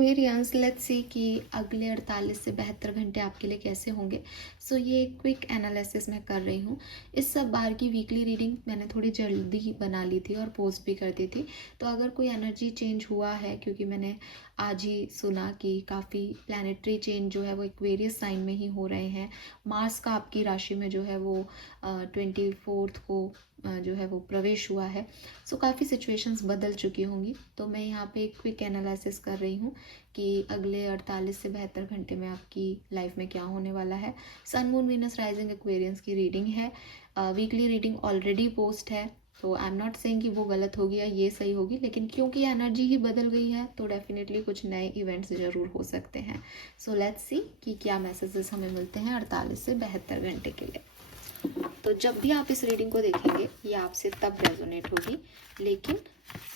Aquarians, let's see कि अगले 48 से 72 घंटे आपके लिए कैसे होंगे। सो ये क्विक एनालिसिस मैं कर रही हूँ। इस सब बार की वीकली रीडिंग मैंने थोड़ी जल्दी ही बना ली थी और पोस्ट भी कर दी थी। तो अगर कोई एनर्जी चेंज हुआ है, क्योंकि मैंने आज ही सुना कि काफ़ी प्लानिटरी चेंज जो है वो एक्वेरियस साइन में ही हो रहे हैं। मार्स का आपकी राशि में जो है वो 24 को जो है वो प्रवेश हुआ है। सो काफ़ी सिचुएशंस बदल चुकी होंगी। तो मैं यहाँ पे एक क्विक एनालिसिस कर रही हूँ कि अगले 48 से 72 घंटे में आपकी लाइफ में क्या होने वाला है। Sun moon Venus rising Aquarians की रीडिंग है। वीकली रीडिंग ऑलरेडी पोस्ट है, तो आई एम नॉट सेइंग कि वो गलत होगी या ये सही होगी, लेकिन क्योंकि एनर्जी ही बदल गई है तो डेफिनेटली कुछ नए इवेंट्स ज़रूर हो सकते हैं। सो लेट्स सी कि क्या मैसेजेस हमें मिलते हैं 48 से 72 घंटे के लिए। तो जब भी आप इस रीडिंग को देखेंगे ये आपसे तब रेजोनेट होगी, लेकिन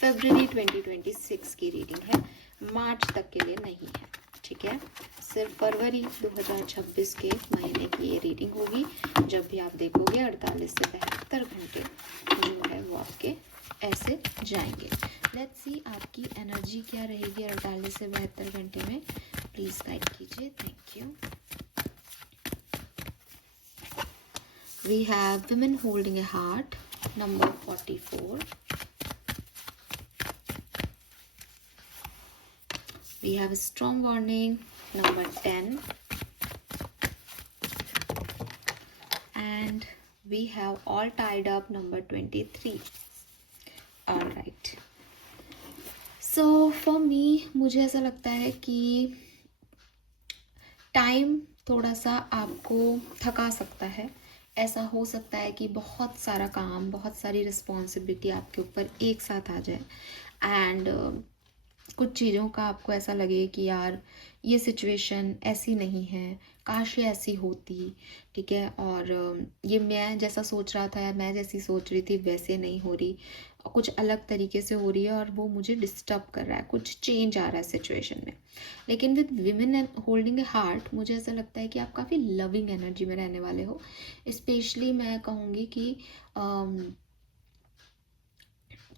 फरवरी 2026 की रीडिंग है, मार्च तक के लिए नहीं है। ठीक है, सिर्फ फरवरी 2026 के महीने की ये रीडिंग होगी। जब भी आप देखोगे 48 से 72 घंटे जो है वो आपके ऐसे जाएंगे। लेट्स सी आपकी एनर्जी क्या रहेगी 48 से 72 घंटे में। प्लीज़ गाइड कीजिए, thank you. We have women holding a heart, number 44. We have a strong warning, number 10. And we have all tied up, number 23. All right. So for me, मुझे ऐसा लगता है कि टाइम थोड़ा सा आपको थका सकता है। ऐसा हो सकता है कि बहुत सारा काम, बहुत सारी रिस्पॉन्सिबिलिटी आपके ऊपर एक साथ आ जाए एंड कुछ चीज़ों का आपको ऐसा लगे कि यार ये सिचुएशन ऐसी नहीं है, काश ये ऐसी होती। ठीक है, और ये मैं जैसा सोच रहा था या मैं जैसी सोच रही थी वैसे नहीं हो रही, कुछ अलग तरीके से हो रही है और वो मुझे डिस्टर्ब कर रहा है, कुछ चेंज आ रहा है सिचुएशन में। लेकिन with women holding A heart मुझे ऐसा लगता है कि आप काफ़ी लविंग एनर्जी में रहने वाले हो। स्पेशली मैं कहूँगी कि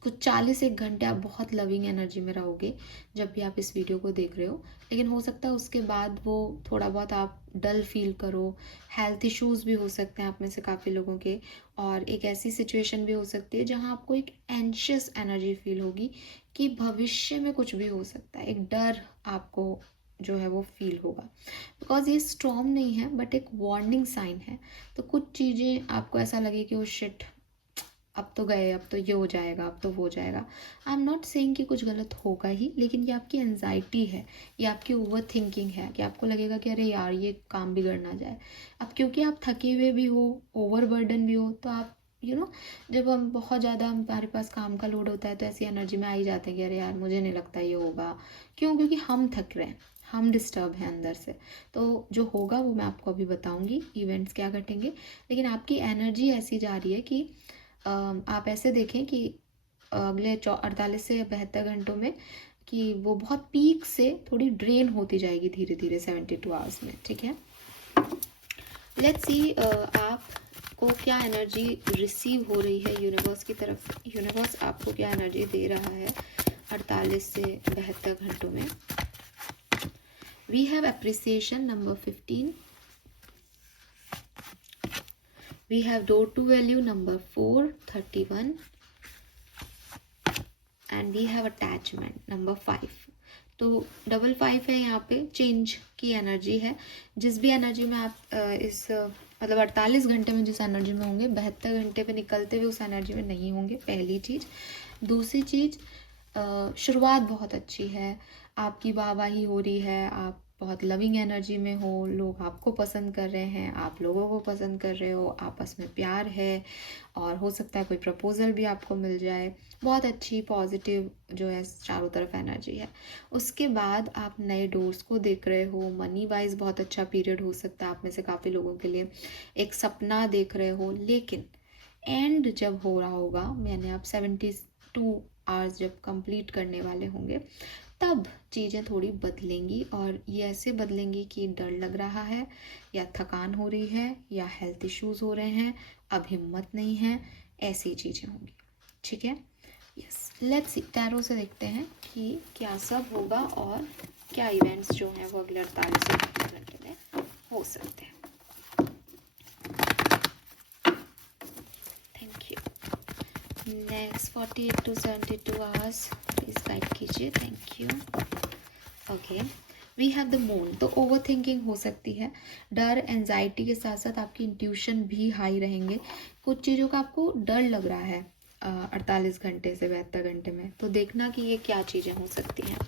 कुछ 41 घंटे आप बहुत लविंग एनर्जी में रहोगे जब भी आप इस वीडियो को देख रहे हो। लेकिन हो सकता है उसके बाद वो थोड़ा बहुत आप डल फील करो, हेल्थ इश्यूज़ भी हो सकते हैं आप में से काफ़ी लोगों के, और एक ऐसी सिचुएशन भी हो सकती है जहां आपको एक एंशियस एनर्जी फील होगी कि भविष्य में कुछ भी हो सकता है। एक डर आपको जो है वो फील होगा, बिकॉज ये स्टॉर्म नहीं है बट एक वार्निंग साइन है। तो कुछ चीज़ें आपको ऐसा लगे कि वो शिट, अब तो गए, अब तो ये हो जाएगा, अब तो वो हो जाएगा। आई एम नॉट सेइंग कि कुछ गलत होगा ही, लेकिन ये आपकी एनजाइटी है, ये आपकी ओवर थिंकिंग है कि आपको लगेगा कि अरे यार ये काम बिगड़ ना जाए। अब क्योंकि आप थके हुए भी हो, ओवर बर्डन भी हो, तो आप जब हम बहुत ज़्यादा हमारे पास काम का लोड होता है तो ऐसी एनर्जी में आ ही जाते हैं कि अरे यार मुझे नहीं लगता ये होगा। क्यों? क्योंकि हम थक रहे हैं, हम डिस्टर्ब हैं अंदर से। तो जो होगा वो मैं आपको अभी बताऊंगी, इवेंट्स क्या घटेंगे। लेकिन आपकी एनर्जी ऐसी जा रही है कि आप ऐसे देखें कि अगले 48 से 72 घंटों में कि वो बहुत पीक से थोड़ी ड्रेन होती जाएगी धीरे धीरे 72 आवर्स में। ठीक है, लेट्स सी आपको क्या एनर्जी रिसीव हो रही है यूनिवर्स की तरफ से। यूनिवर्स आपको क्या एनर्जी दे रहा है 48 से 72 घंटों में। We have appreciation, number 15. We have door to value, number 4, 31. And we have attachment, number 5. तो 5 है यहाँ पे, चेंज की एनर्जी है। जिस भी एनर्जी में आप इस मतलब 48 घंटे में जिस एनर्जी में होंगे, 72 घंटे पे निकलते हुए उस एनर्जी में नहीं होंगे, पहली चीज़। दूसरी चीज़, शुरुआत बहुत अच्छी है, आपकी वाहवाही हो रही है, आप बहुत लविंग एनर्जी में हो, लोग आपको पसंद कर रहे हैं, आप लोगों को पसंद कर रहे हो, आपस में प्यार है, और हो सकता है कोई प्रपोजल भी आपको मिल जाए। बहुत अच्छी पॉजिटिव जो है चारों तरफ एनर्जी है। उसके बाद आप नए डोर्स को देख रहे हो, मनी वाइज बहुत अच्छा पीरियड हो सकता है आप में से काफ़ी लोगों के लिए। एक सपना देख रहे हो, लेकिन एंड जब हो रहा होगा, मैंने आप 72 आवर्स जब कंप्लीट करने वाले होंगे, तब चीज़ें थोड़ी बदलेंगी, और ये ऐसे बदलेंगी कि डर लग रहा है, या थकान हो रही है, या हेल्थ इश्यूज़ हो रहे हैं, अब हिम्मत नहीं है, ऐसी चीज़ें होंगी। ठीक है, यस, लेट्स सी, टैरो से देखते हैं कि क्या सब होगा और क्या इवेंट्स जो हैं वो अगले 48 से 48 घंटे में हो सकते हैं। Thank you. Next 48 to 72 hours please guide कीजिए। Thank you. Okay, we have the moon. तो ओवर थिंकिंग हो सकती है, डर एंजाइटी के साथ साथ आपकी इंट्यूशन भी हाई रहेंगे। कुछ चीज़ों का आपको डर लग रहा है 48 घंटे से 72 घंटे में, तो देखना कि ये क्या चीज़ें हो सकती हैं।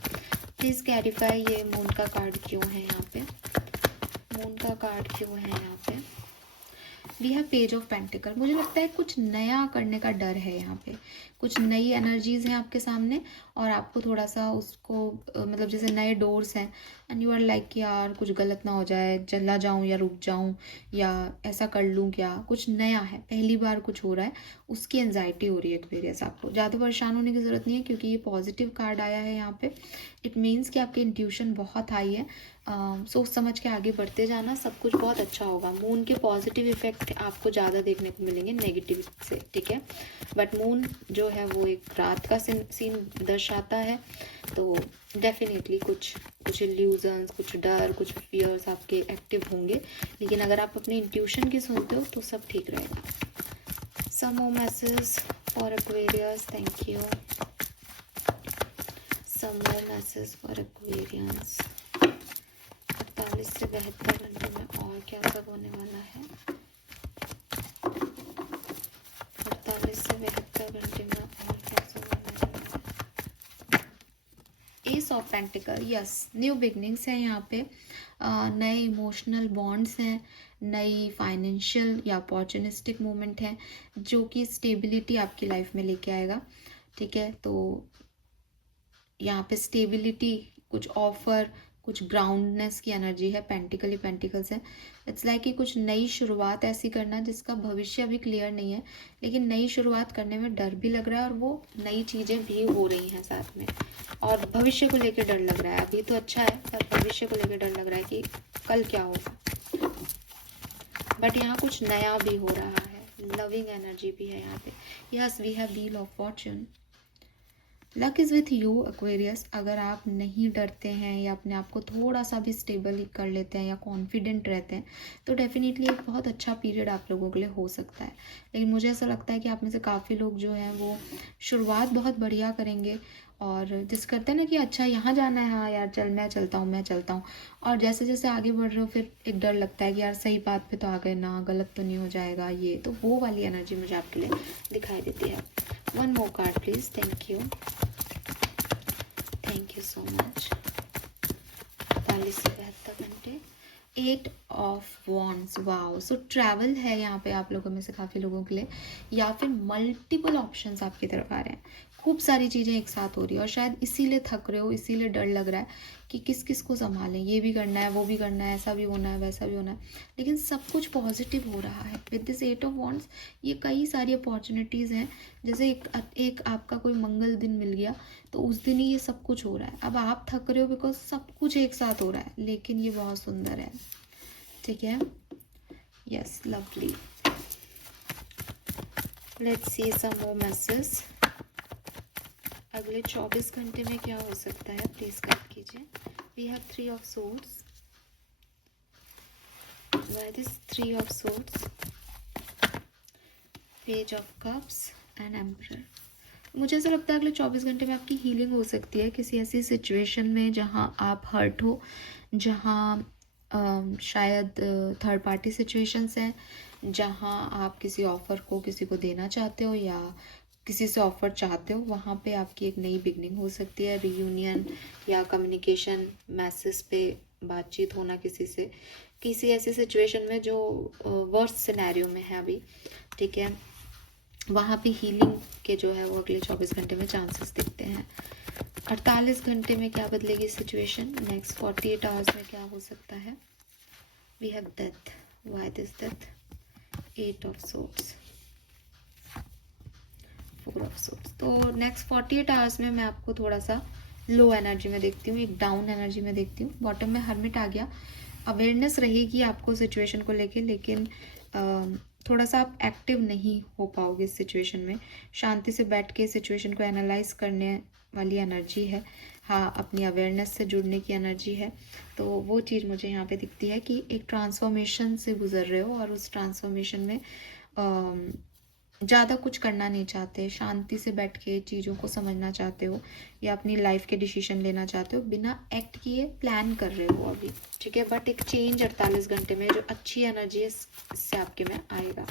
प्लीज़ क्लैरिफाई, ये मून का कार्ड क्यों है यहाँ पे, मून का कार्ड क्यों है यहाँ पे। We have page of pentacle. मुझे लगता है कुछ नया करने का डर है यहाँ पे, कुछ नई एनर्जीज हैं आपके सामने और आपको थोड़ा सा उसको मतलब जैसे नए डोर्स हैं एंड यू आर लाइक यार कुछ गलत ना हो जाए, चला जाऊँ या रुक जाऊँ या ऐसा कर लूँ क्या, कुछ नया है, पहली बार कुछ हो रहा है, उसकी एंजाइटी हो रही है एक्सपीरियंस। आपको ज़्यादा परेशान होने की ज़रूरत नहीं है क्योंकि ये पॉजिटिव कार्ड आया है यहाँ पे। इट मीन्स कि आपकी इंट्यूशन बहुत हाई है। सोच समझ के आगे बढ़ते जाना, सब कुछ बहुत अच्छा होगा। मून के पॉजिटिव इफेक्ट आपको ज़्यादा देखने को मिलेंगे नेगेटिव से, ठीक है। बट मून जो है वो एक रात का सीन दर्शाता है, तो डेफिनेटली कुछ इल्यूजन्स, कुछ डर, कुछ फियर्स आपके एक्टिव होंगे, लेकिन अगर आप अपने इंट्यूशन की सुनते हो तो सब ठीक रहेगा। Some more message for Aquarius. Thank you. Some more message for Aquarius. 48 से 72 घंटे में और क्या सब होने वाला है। 48 से 72 घंटे में और क्या सब होने वाला है। S of pentacle, yes, new beginnings हैं यहाँ पे, नए इमोशनल बॉन्ड्स हैं, नई फाइनेंशियल या अपॉर्चुनिस्टिक मूवमेंट है जो कि स्टेबिलिटी आपकी लाइफ में लेके आएगा, ठीक है। तो यहाँ पे स्टेबिलिटी, कुछ ऑफर, कुछ ग्राउंडनेस की एनर्जी है, पेंटिकल ही पेंटिकल्स है। इट्स लाइक कि कुछ नई शुरुआत ऐसी करना जिसका भविष्य अभी क्लियर नहीं है, लेकिन नई शुरुआत करने में डर भी लग रहा है और वो नई चीज़ें भी हो रही हैं साथ में, और भविष्य को लेकर डर लग रहा है। अभी तो अच्छा है पर भविष्य को लेकर डर लग रहा है कि कल क्या होगा। बट यहाँ कुछ नया भी हो रहा है, लविंग एनर्जी भी है यहाँ पे। Yes, we have wheel of fortune. Luck is with you Aquarius. अगर आप नहीं डरते हैं या अपने आप को थोड़ा सा भी स्टेबल कर लेते हैं या कॉन्फिडेंट रहते हैं तो डेफिनेटली एक बहुत अच्छा पीरियड आप लोगों के लिए हो सकता है। लेकिन मुझे ऐसा लगता है कि आप में से काफ़ी लोग जो हैं वो शुरुआत बहुत बढ़िया करेंगे और जिस करते हैं ना कि अच्छा यहाँ जाना है, हाँ यार चल मैं चलता हूँ, और जैसे जैसे आगे बढ़ रहे हो फिर एक डर लगता है कि यार सही बात पे तो आ गए ना, गलत तो नहीं हो जाएगा, ये तो वो वाली एनर्जी मुझे आपके लिए दिखाई देती है। One more card please. Thank you, thank you so much. 48 से 72 घंटे। 8 of wands, wow. So travel है यहाँ पे आप लोगों में से काफ़ी लोगों के लिए, या फिर मल्टीपल ऑप्शंस आपकी तरफ आ रहे हैं, खूब सारी चीज़ें एक साथ हो रही है और शायद इसीलिए थक रहे हो, इसीलिए डर लग रहा है कि किस किस को संभालें, ये भी करना है, वो भी करना है, ऐसा भी होना है, वैसा भी होना है, लेकिन सब कुछ पॉजिटिव हो रहा है विद दिस 8 ऑफ वॉन्ड्स। ये कई सारी अपॉर्चुनिटीज़ हैं, जैसे एक आपका कोई मंगल दिन मिल गया तो उस दिन ही ये सब कुछ हो रहा है। अब आप थक रहे हो बिकॉज सब कुछ एक साथ हो रहा है, लेकिन ये बहुत सुंदर है, ठीक है। Yes, lovely. Let's see some more message. अगले 24 घंटे में क्या हो सकता है, प्लीज गाइड कीजिए। We have 3 of swords. Why this 3 of swords? Page of cups and emperor. मुझे ऐसा लगता है अगले 24 घंटे में आपकी हीलिंग हो सकती है किसी ऐसी सिचुएशन में जहां आप हर्ट हो, जहां शायद थर्ड पार्टी सिचुएशंस हैं, जहां आप किसी ऑफ़र को किसी को देना चाहते हो या किसी से ऑफ़र चाहते हो, वहाँ पे आपकी एक नई बिगनिंग हो सकती है, रियूनियन या कम्युनिकेशन, मैसेज पे बातचीत होना किसी से, किसी ऐसी सिचुएशन में जो वर्स्ट सिनेरियो में है अभी, ठीक है। वहाँ पे हीलिंग के जो है वो अगले 24 घंटे में चांसेस दिखते हैं। 48 घंटे में क्या बदलेगी सिचुएशन, नेक्स्ट 48 आवर्स में क्या हो सकता है। We have death. Why this death? 8 of swords, 4 of swords. तो नेक्स्ट 48 आवर्स में मैं आपको थोड़ा सा लो एनर्जी में देखती हूँ, एक डाउन एनर्जी में देखती हूँ। बॉटम में हर्मिट आ गया, अवेयरनेस रहेगी आपको सिचुएशन को लेके, लेकिन थोड़ा सा आप एक्टिव नहीं हो पाओगे इस सिचुएशन में। शांति से बैठ के सिचुएशन को एनालाइज करने वाली एनर्जी है। हाँ, अपनी अवेयरनेस से जुड़ने की एनर्जी है। तो वो चीज़ मुझे यहाँ पे दिखती है कि एक ट्रांसफॉर्मेशन से गुजर रहे हो और उस ट्रांसफॉर्मेशन में ज़्यादा कुछ करना नहीं चाहते, शांति से बैठ के चीज़ों को समझना चाहते हो या अपनी लाइफ के डिसीजन लेना चाहते हो, बिना एक्ट किए प्लान कर रहे हो अभी, ठीक है। बट एक चेंज 48 घंटे में जो अच्छी एनर्जी है इससे आपके में आएगा।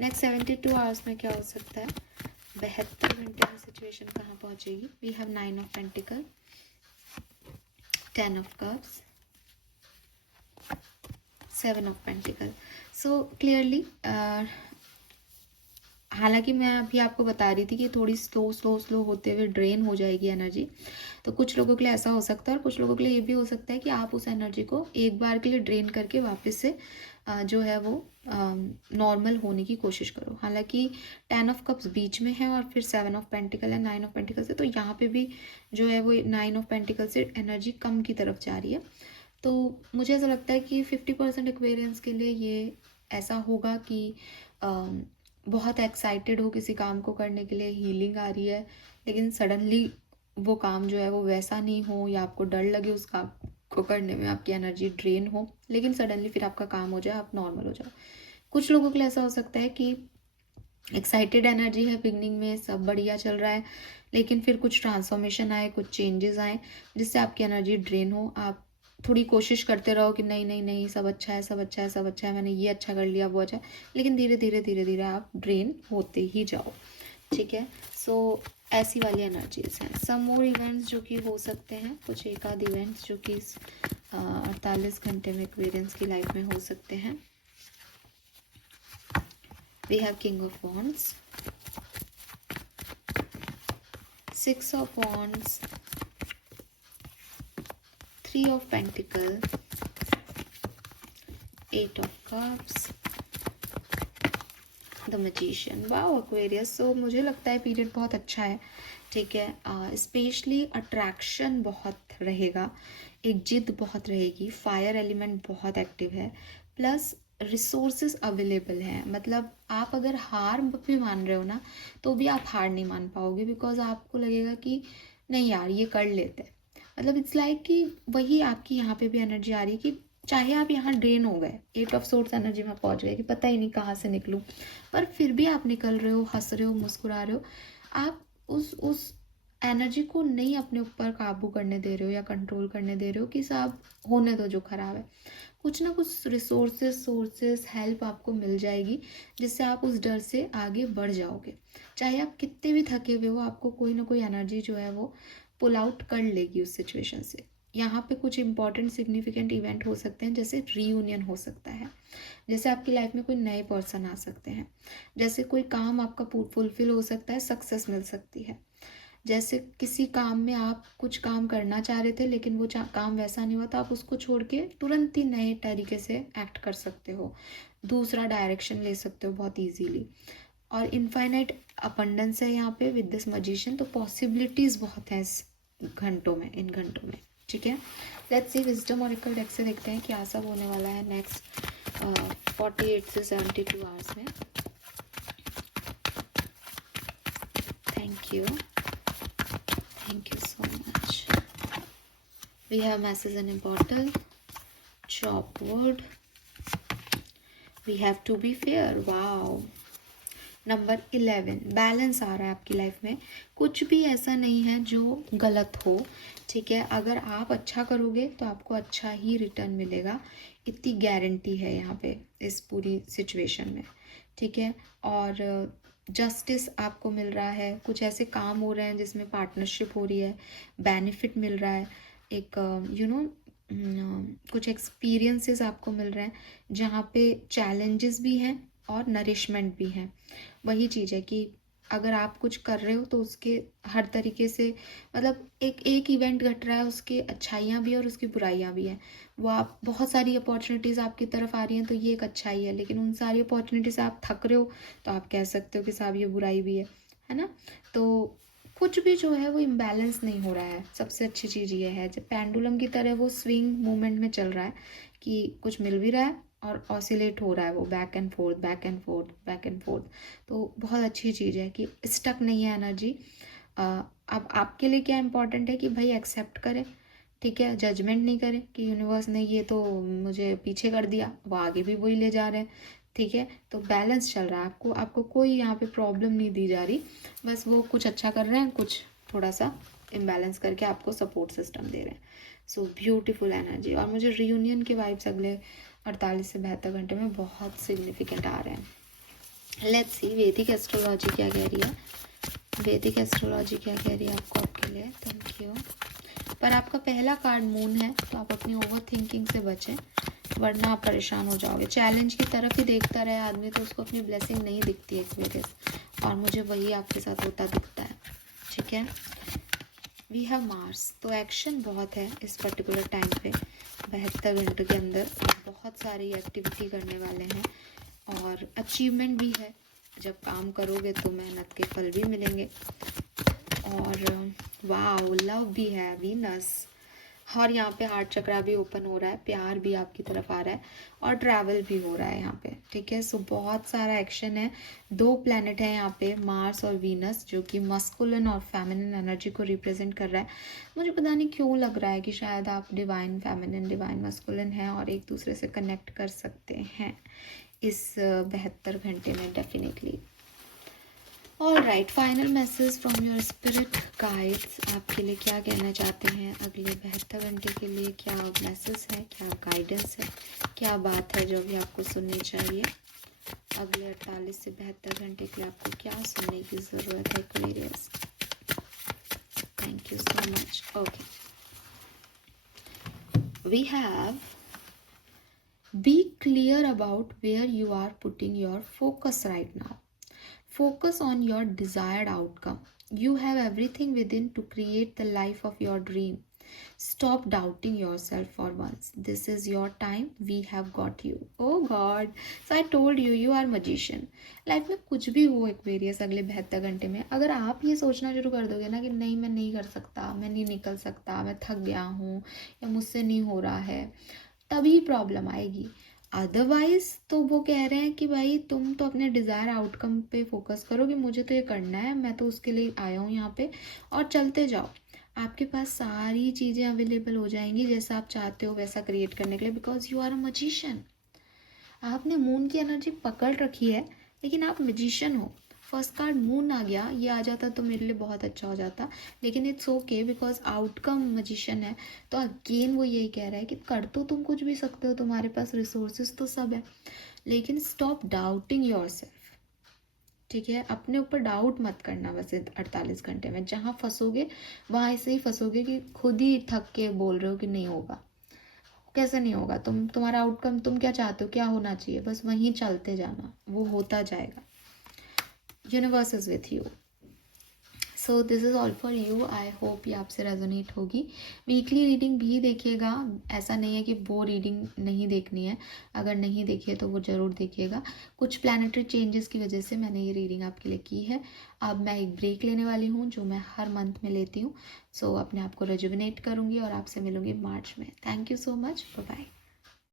नेक्स्ट 72 आवर्स में क्या हो सकता है? 72 घंटे में सिचुएशन कहाँ पहुँचेगी? We have 9 of pentacle, 10 of cups, 7 of pentacle. So clearly हालांकि मैं अभी आपको बता रही थी कि थोड़ी स्लो होते हुए ड्रेन हो जाएगी एनर्जी, तो कुछ लोगों के लिए ऐसा हो सकता है और कुछ लोगों के लिए ये भी हो सकता है कि आप उस एनर्जी को एक बार के लिए ड्रेन करके वापस से जो है वो नॉर्मल होने की कोशिश करो। हालांकि 10 ऑफ कप्स बीच में है और फिर 7 ऑफ पेंटिकल है 9 ऑफ पेंटिकल से, तो यहाँ पे भी जो है वो 9 ऑफ पेंटिकल से एनर्जी कम की तरफ जा रही है। तो मुझे ऐसा लगता है कि 50% एक्वेरियंस के लिए ये ऐसा होगा कि बहुत एक्साइटेड हो किसी काम को करने के लिए, हीलिंग आ रही है, लेकिन सडनली वो काम जो है वो वैसा नहीं हो या आपको डर लगे उस काम को करने में, आपकी एनर्जी ड्रेन हो, लेकिन सडनली फिर आपका काम हो जाए, आप नॉर्मल हो जाओ। कुछ लोगों के लिए ऐसा हो सकता है कि एक्साइटेड एनर्जी है, बिगनिंग में सब बढ़िया चल रहा है, लेकिन फिर कुछ ट्रांसफॉर्मेशन आए, कुछ चेंजेस आए जिससे आपकी एनर्जी ड्रेन हो। आप थोड़ी कोशिश करते रहो कि नहीं नहीं नहीं, सब अच्छा है, सब अच्छा है, सब अच्छा है, मैंने ये अच्छा कर लिया, वो अच्छा है, लेकिन धीरे धीरे धीरे धीरे आप ड्रेन होते ही जाओ, ठीक है। सो ऐसी वाली एनर्जीज हैं। सम मोर इवेंट्स जो कि हो सकते हैं, कुछ एक आध इवेंट्स जो कि 48 घंटे में एक्वेरियंस की लाइफ में हो सकते हैं। We have King of Wands, 6 of Wands, 3 of Pentacle, 8 of Cups, The Magician। Wow Aquarius, सो मुझे लगता है पीरियड बहुत अच्छा है, ठीक है। स्पेशली अट्रैक्शन बहुत रहेगा, एक जिद बहुत रहेगी, फायर एलिमेंट बहुत एक्टिव है, प्लस रिसोर्सेज अवेलेबल हैं। मतलब आप अगर हार भी मान रहे हो ना, तो भी आप हार नहीं मान पाओगे, बिकॉज आपको लगेगा कि नहीं यार ये कर लेते हैं। मतलब इट्स लाइक कि वही आपकी यहाँ पे भी एनर्जी आ रही है कि चाहे आप यहाँ ड्रेन हो गए, 8 ऑफ सोर्स एनर्जी में पहुँच गए कि पता ही नहीं कहाँ से निकलूँ, पर फिर भी आप निकल रहे हो, हंस रहे हो, मुस्कुरा रहे हो। आप उस एनर्जी को नहीं अपने ऊपर काबू करने दे रहे हो या कंट्रोल करने दे रहे हो कि साहब होने दो जो खराब है। कुछ ना कुछ रिसोर्सेज, सोर्सेज, हेल्प आपको मिल जाएगी जिससे आप उस डर से आगे बढ़ जाओगे। चाहे आप कितने भी थके हुए हो, आपको कोई ना कोई एनर्जी जो है वो पुल आउट कर लेगी उस सिचुएशन से। यहाँ पे कुछ इंपॉर्टेंट सिग्निफिकेंट इवेंट हो सकते हैं, जैसे रीयूनियन हो सकता है, जैसे आपकी लाइफ में कोई नए पर्सन आ सकते हैं, जैसे कोई काम आपका फुलफिल हो सकता है, सक्सेस मिल सकती है, जैसे किसी काम में आप कुछ काम करना चाह रहे थे लेकिन वो काम वैसा नहीं हुआ, तो आप उसको छोड़ के तुरंत ही नए तरीके से एक्ट कर सकते हो, दूसरा डायरेक्शन ले सकते हो बहुत इजीली। और इनफाइनाइट अबंडेंस है यहाँ पे विद दिस मैजिशियन, तो पॉसिबिलिटीज़ बहुत हैं इस घंटों में, इन घंटों में, ठीक है। Let's see wisdom oracle deck से देखते हैं क्या सब होने वाला है नेक्स्ट 48 से 72 आवर्स में। Thank you, thank you so much. We have message in a bottle, chop wood, we have to be fair. wow. Number 11, balance आ रहा है आपकी लाइफ में, कुछ भी ऐसा नहीं है जो गलत हो, ठीक है। अगर आप अच्छा करोगे तो आपको अच्छा ही रिटर्न मिलेगा, इतनी गारंटी है यहाँ पे इस पूरी सिचुएशन में, ठीक है। और जस्टिस आपको मिल रहा है, कुछ ऐसे काम हो रहे हैं जिसमें पार्टनरशिप हो रही है, बेनिफिट मिल रहा है, एक कुछ एक्सपीरियंसेस आपको मिल रहे हैं जहाँ पे चैलेंजेस भी हैं और नरिशमेंट भी हैं। वही चीज़ है कि अगर आप कुछ कर रहे हो तो उसके हर तरीके से, मतलब एक इवेंट घट रहा है, उसकी अच्छाइयाँ भी और उसकी बुराइयाँ भी हैं। वो आप बहुत सारी अपॉर्चुनिटीज़ आपकी तरफ आ रही हैं तो ये एक अच्छाई है, लेकिन उन सारी अपॉर्चुनिटी से आप थक रहे हो तो आप कह सकते हो कि साहब ये बुराई भी है ना। तो कुछ भी जो है वो इम्बैलेंस नहीं हो रहा है। सबसे अच्छी चीज़ ये है, जब पेंडुलम की तरह वो स्विंग मूवमेंट में चल रहा है कि कुछ मिल भी रहा है और ऑसिलेट हो रहा है वो, back and fourth back and fourth back and fourth. तो बहुत अच्छी चीज़ है कि स्टक नहीं है एनर्जी। अब आपके लिए क्या इम्पोर्टेंट है कि भाई एक्सेप्ट करें, ठीक है, जजमेंट नहीं करें कि यूनिवर्स ने ये तो मुझे पीछे कर दिया, वो आगे भी वही ले जा रहे हैं, ठीक है। तो बैलेंस चल रहा है, आपको आपको कोई यहाँ पे प्रॉब्लम नहीं दी जा रही, बस वो कुछ अच्छा कर रहे हैं, कुछ थोड़ा सा इम्बैलेंस करके आपको सपोर्ट सिस्टम दे रहे हैं। So beautiful energy. और मुझे रियूनियन के वाइब्स अगले 48 से 72 घंटे में बहुत सिग्निफिकेंट आ रहे हैं। लेट्स सी वैदिक एस्ट्रोलॉजी क्या कह रही है, वैदिक एस्ट्रोलॉजी क्या कह रही है आपको, आपके लिए। Thank you. पर आपका पहला कार्ड मून है, तो आप अपनी ओवर थिंकिंग से बचें, वरना आप परेशान हो जाओगे। चैलेंज की तरफ ही देखता रहे आदमी तो उसको अपनी ब्लेसिंग नहीं दिखती है एक्वेरियस, और मुझे वही आपके साथ होता दिखता है, ठीक है। वी हैव मार्स, तो एक्शन बहुत है इस पर्टिकुलर टाइम पे, 72 घंटे के अंदर आप बहुत सारी एक्टिविटी करने वाले हैं, और अचीवमेंट भी है। जब काम करोगे तो मेहनत के फल भी मिलेंगे, और वाओ लव भी है, वीनस, और यहाँ पे हार्ट चक्रा भी ओपन हो रहा है, प्यार भी आपकी तरफ आ रहा है, और ट्रैवल भी हो रहा है यहाँ पे, ठीक है। सो बहुत सारा एक्शन है। 2 प्लैनेट है यहाँ पे, मार्स और वीनस, जो कि मस्कुलिन और फेमिनिन एनर्जी को रिप्रेजेंट कर रहा है। मुझे पता नहीं क्यों लग रहा है कि शायद आप डिवाइन फेमिनिन डिवाइन मस्कुलिन हैं और एक दूसरे से कनेक्ट कर सकते हैं इस 72 घंटे में, definitely. All right, final message from your spirit guides, आपके लिए क्या कहना चाहते हैं अगले 72 घंटे के लिए, क्या मैसेज है, क्या गाइडेंस है, क्या बात है जो भी आपको सुननी चाहिए अगले 48 से 72 घंटे के लिए, आपको क्या सुनने की ज़रूरत है Aquarius. Thank you so much. Okay, we have be clear about where you are putting your focus right now. Focus on your desired outcome. You have everything within to create the life of your dream. Stop doubting yourself for once. This is your time. We have got you. Oh God. So I told you, you are magician. Life में कुछ भी हो Aquarius अगले 72 घंटे में, अगर आप ये सोचना शुरू कर दोगे ना कि नहीं मैं नहीं कर सकता, मैं नहीं निकल सकता, मैं थक गया हूँ, या मुझसे नहीं हो रहा है, तभी प्रॉब्लम आएगी। अदरवाइज तो वो कह रहे हैं कि भाई तुम तो अपने डिज़ायर आउटकम पे फोकस करो कि मुझे तो ये करना है, मैं तो उसके लिए आया हूँ यहाँ पे, और चलते जाओ। आपके पास सारी चीज़ें अवेलेबल हो जाएंगी जैसा आप चाहते हो वैसा क्रिएट करने के लिए, because you are a magician. आपने मून की एनर्जी पकड़ रखी है, लेकिन आप मजिशियन हो। फर्स्ट कार्ड मून आ गया, ये आ जाता तो मेरे लिए बहुत अच्छा हो जाता, लेकिन it's okay because outcome magician है। तो अगेन वो यही कह रहा है कि कर तो तुम कुछ भी सकते हो, तुम्हारे पास रिसोर्सेज तो सब है, लेकिन स्टॉप डाउटिंग योरसेल्फ, ठीक है। अपने ऊपर डाउट मत करना बस 48 घंटे में, जहाँ फंसोगे वहाँ ऐसे ही फंसोगे कि खुद ही थक के बोल रहे हो कि नहीं होगा। कैसे नहीं होगा, तुम्हारा आउटकम तुम क्या चाहते हो, क्या होना चाहिए, बस वहीं चलते जाना, वो होता जाएगा। Universe is with you. So this is all for you. I hope ये आपसे रेजोनेट होगी। वीकली रीडिंग भी देखिएगा, ऐसा नहीं है कि वो रीडिंग नहीं देखनी है, अगर नहीं देखी है तो वो ज़रूर देखिएगा। कुछ प्लानिटरी चेंजेस की वजह से मैंने ये रीडिंग आपके लिए की है। अब मैं एक ब्रेक लेने वाली हूँ जो मैं हर मंथ में लेती हूँ। सो अपने आप को रिजुविनेट करूँगी और आपसे मिलूँगी मार्च में। Thank you so much, bye bye.